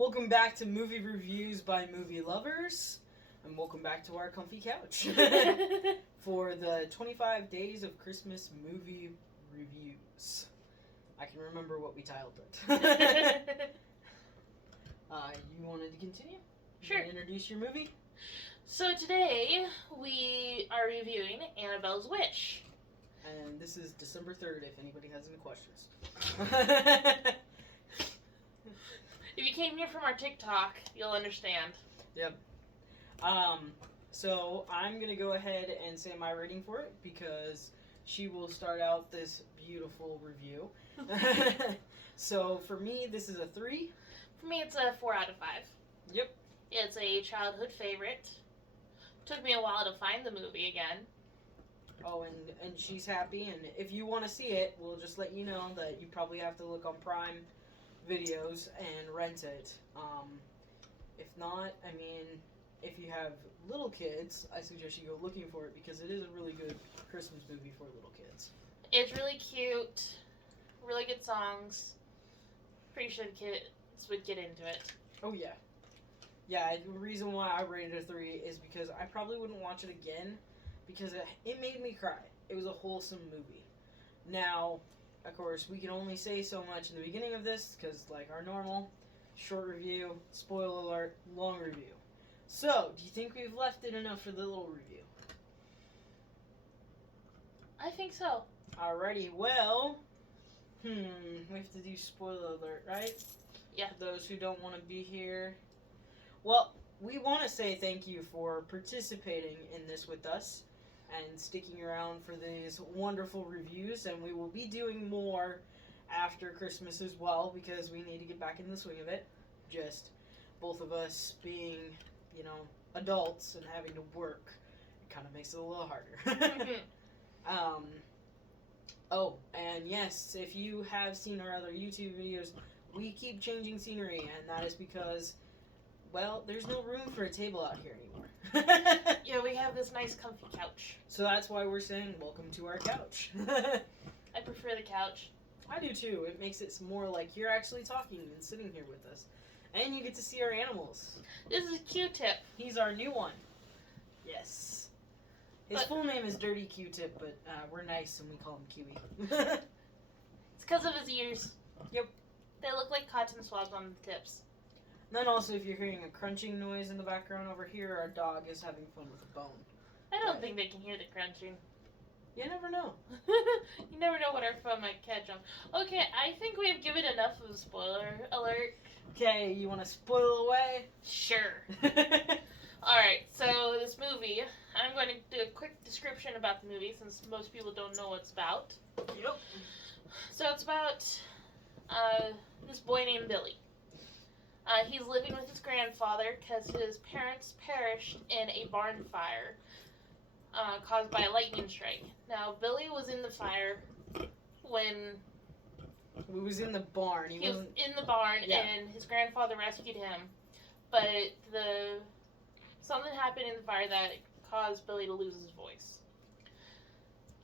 Welcome back to Movie Reviews by Movie Lovers, and welcome back to our comfy couch for the 25 Days of Christmas Movie Reviews. I can remember what we titled it. You wanted to continue? Sure. You introduce your movie? So today we are reviewing Annabelle's Wish. And this is December 3rd, if anybody has any questions. If you came here from our TikTok, you'll understand. Yep. So I'm going to go ahead and say my rating for it because she will start out this beautiful review. So for me, this is a 3. For me, it's a 4 out of 5. Yep. It's a childhood favorite. Took me a while to find the movie again. Oh, and she's happy, and if you want to see it, we'll just let you know that you probably have to look on Prime Videos and rent it. If not, I mean, if you have little kids, I suggest you go looking for it because it is a really good Christmas movie for little kids. It's really cute, really good songs. Pretty sure the kids would get into it. Oh, yeah. Yeah, the reason why I rated it a 3 is because I probably wouldn't watch it again because it made me cry. It was a wholesome movie. Now, of course, we can only say so much in the beginning of this because, like our normal, short review, spoiler alert, long review. So, do you think we've left it enough for the little review? I think so. Alrighty, well, we have to do spoiler alert, right? Yeah. For those who don't want to be here. Well, we want to say thank you for participating in this with us and sticking around for these wonderful reviews, and we will be doing more after Christmas as well because we need to get back in the swing of it. Just both of us being, adults and having to work, it kind of makes it a little harder. Oh, and yes, if you have seen our other YouTube videos, we keep changing scenery, and that is because, well, there's no room for a table out here anymore. Yeah, we have this nice comfy couch. So that's why we're saying welcome to our couch. I prefer the couch. I do too. It makes it more like you're actually talking and sitting here with us. And you get to see our animals. This is Q-Tip. He's our new one. Yes. His full name is Dirty Q-Tip, but we're nice and we call him Kiwi. It's because of his ears. Yep. They look like cotton swabs on the tips. And then also, if you're hearing a crunching noise in the background over here, our dog is having fun with a bone. I don't think they can hear the crunching. You never know. You never know what our phone might catch on. Okay, I think we've given enough of a spoiler alert. Okay, you want to spoil away? Sure. Alright, so this movie, I'm going to do a quick description about the movie since most people don't know what it's about. Yep. So it's about this boy named Billy. He's living with his grandfather because his parents perished in a barn fire caused by a lightning strike. Now, Billy was in the fire when... He was in the barn. He was in the barn, and his grandfather rescued him. But something happened in the fire that caused Billy to lose his voice.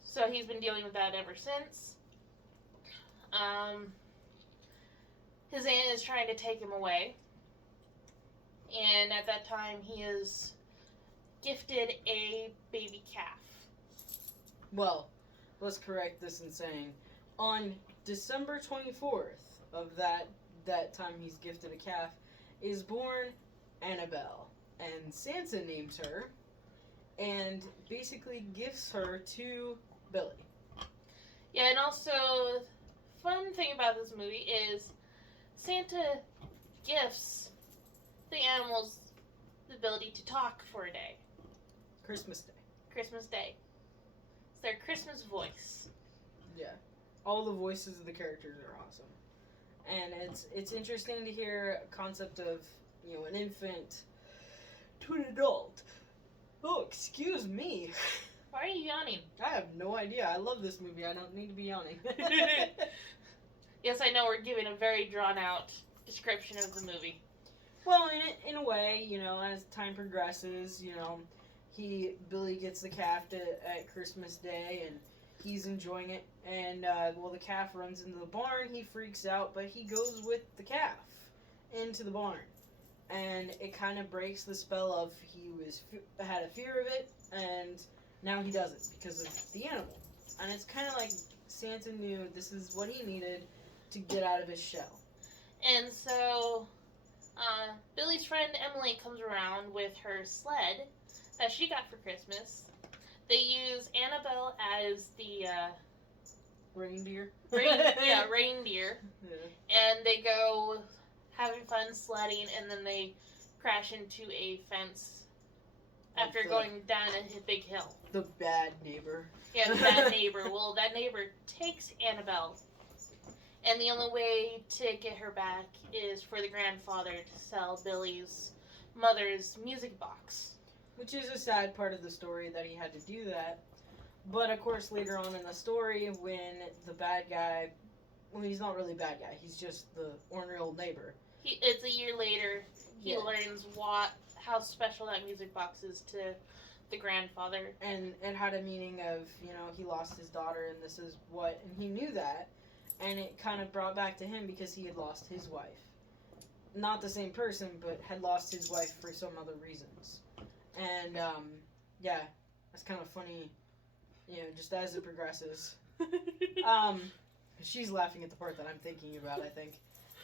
So he's been dealing with that ever since. His aunt is trying to take him away. And at that time, he is gifted a baby calf. Well, let's correct this in saying, on December 24th of that time he's gifted a calf, is born Annabelle. And Santa names her and basically gifts her to Billy. Yeah, and also, fun thing about this movie is Santa gifts the animals the ability to talk for a day. Christmas Day. Christmas Day. It's their Christmas voice. Yeah. All the voices of the characters are awesome. And it's interesting to hear a concept of, an infant to an adult. Oh, excuse me. Why are you yawning? I have no idea. I love this movie. I don't need to be yawning. Yes, I know we're giving a very drawn-out description of the movie. Well, in a way, as time progresses, Billy gets the calf at Christmas Day, and he's enjoying it. And, the calf runs into the barn. He freaks out, but he goes with the calf. into the barn, and it kind of breaks the spell of had a fear of it, and now he doesn't because of the animal. And it's kind of like Santa knew this is what he needed to get out of his shell. And so Billy's friend Emily comes around with her sled that she got for Christmas. They use Annabelle as the Reindeer. reindeer, Yeah. and they go having fun sledding, and then they crash into a fence after going down a big hill. The bad neighbor. Yeah, the bad neighbor. Well, that neighbor takes Annabelle, and the only way to get her back is for the grandfather to sell Billy's mother's music box. Which is a sad part of the story that he had to do that. But of course, later on in the story, when the bad guy, well, he's not really a bad guy, he's just the ornery old neighbor. It's a year later. He learns how special that music box is to the grandfather. And it had a meaning of, he lost his daughter and this is what, and he knew that. And it kind of brought back to him because he had lost his wife. Not the same person, but had lost his wife for some other reasons. And, that's kind of funny, just as it progresses. She's laughing at the part that I'm thinking about, I think.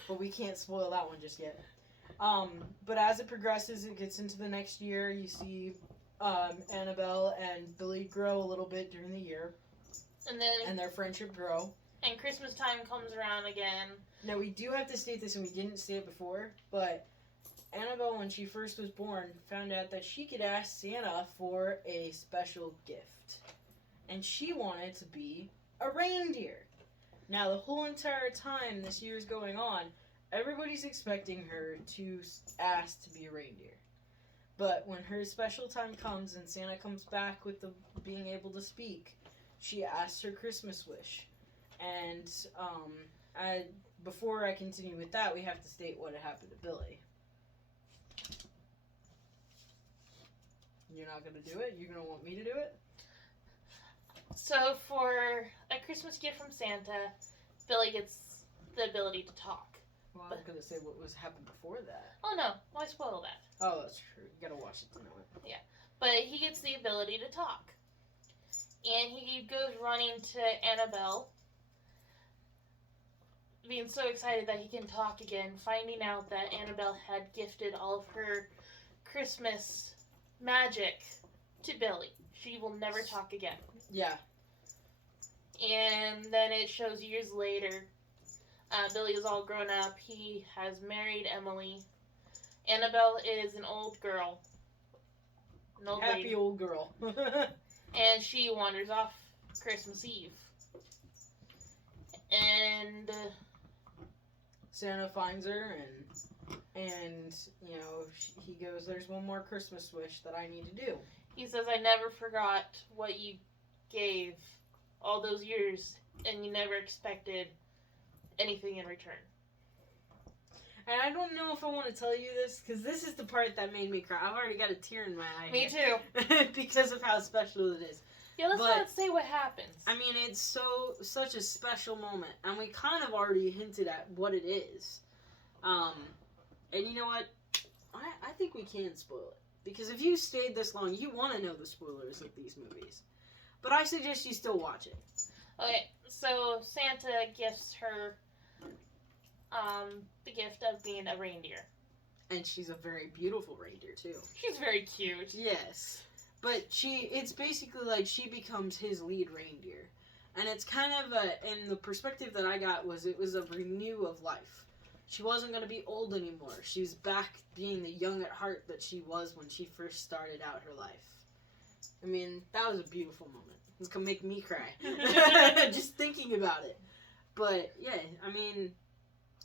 But we can't spoil that one just yet. But as it progresses, it gets into the next year, you see Annabelle and Billy grow a little bit during the year. And their friendship grow. And Christmas time comes around again. Now, we do have to state this, and we didn't say it before, but Annabelle, when she first was born, found out that she could ask Santa for a special gift. And she wanted to be a reindeer. Now, the whole entire time this year is going on, everybody's expecting her to ask to be a reindeer. But when her special time comes and Santa comes back with the being able to speak, she asks her Christmas wish. And before I continue with that, we have to state what had happened to Billy. You're not going to do it? You're going to want me to do it? So for a Christmas gift from Santa, Billy gets the ability to talk. Well, I was going to say what was happened before that. Oh no, why spoil that? Oh, that's true. You got to watch it to know it. Yeah, but he gets the ability to talk. And he goes running to Annabelle, being so excited that he can talk again, finding out that Annabelle had gifted all of her Christmas magic to Billy. She will never talk again. Yeah. And then it shows years later, Billy is all grown up. He has married Emily. Annabelle is an old girl. An old Happy lady. old girl. And she wanders off Christmas Eve. And Santa finds her and he goes, there's one more Christmas wish that I need to do. He says, I never forgot what you gave all those years, and you never expected anything in return. And I don't know if I want to tell you this, because this is the part that made me cry. I've already got a tear in my eye. Me too. Because of how special it is. Yeah, let's not say what happens. I mean, it's such a special moment, and we kind of already hinted at what it is. And you know what? I think we can spoil it. Because if you stayed this long, you want to know the spoilers of these movies. But I suggest you still watch it. Okay, so Santa gifts her the gift of being a reindeer. And she's a very beautiful reindeer, too. She's very cute. Yes. But it's basically like she becomes his lead reindeer. And it's kind of and the perspective that I got was it was a renew of life. She wasn't going to be old anymore. She's back being the young at heart that she was when she first started out her life. I mean, that was a beautiful moment. It's going to make me cry. Just thinking about it. But, yeah, I mean,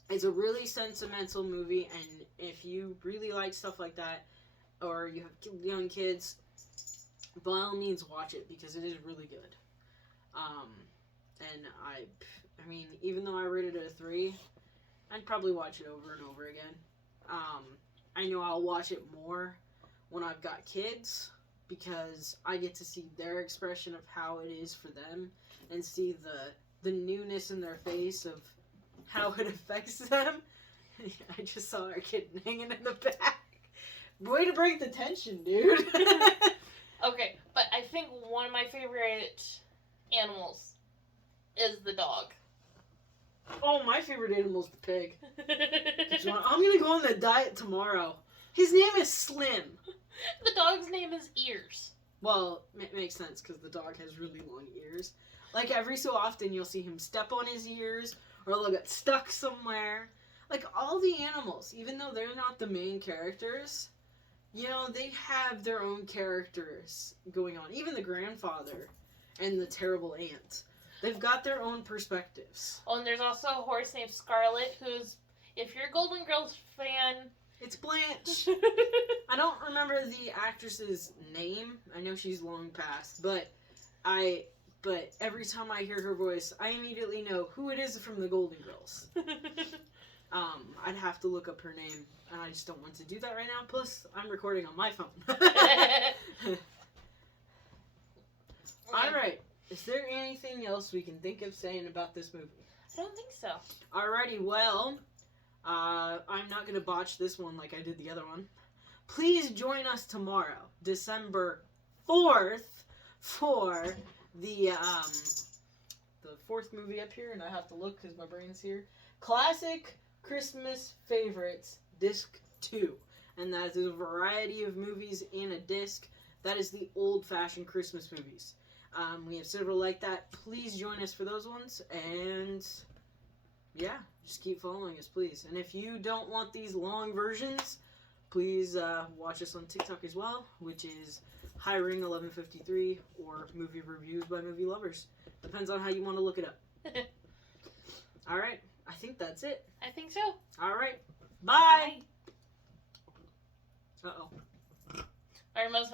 it's a really sentimental movie. And if you really like stuff like that, or you have young kids, by all means watch it because it is really good. And I mean, even though I rated it a 3, I'd probably watch it over and over again. I know I'll watch it more when I've got kids because I get to see their expression of how it is for them and see the newness in their face of how it affects them. I just saw our kid hanging in the back. Way to break the tension, dude. Okay, but I think one of my favorite animals is the dog. Oh, my favorite animal is the pig. I'm gonna go on the diet tomorrow. His name is Slim. The dog's name is Ears. Well, it makes sense because the dog has really long ears. Like every so often you'll see him step on his ears or they'll get stuck somewhere. Like all the animals, even though they're not the main characters, you know, they have their own characters going on. Even the grandfather and the terrible aunt. They've got their own perspectives. Oh, and there's also a horse named Scarlet who's, if you're a Golden Girls fan... It's Blanche. I don't remember the actress's name. I know she's long past, but every time I hear her voice, I immediately know who it is from the Golden Girls. I'd have to look up her name, and I just don't want to do that right now. Plus, I'm recording on my phone. All right. Is there anything else we can think of saying about this movie? I don't think so. Alrighty, well, I'm not going to botch this one like I did the other one. Please join us tomorrow, December 4th, for the fourth movie up here, and I have to look because my brain's here. Classic Christmas Favorites, Disc 2. And that is a variety of movies in a disc. That is the old-fashioned Christmas movies. We have several like that. Please join us for those ones, and yeah, just keep following us, please. And if you don't want these long versions, please watch us on TikTok as well, which is Hiring1153 or Movie Reviews by Movie Lovers. Depends on how you want to look it up. All right, I think that's it. I think so. All right, bye. Uh-oh. Our most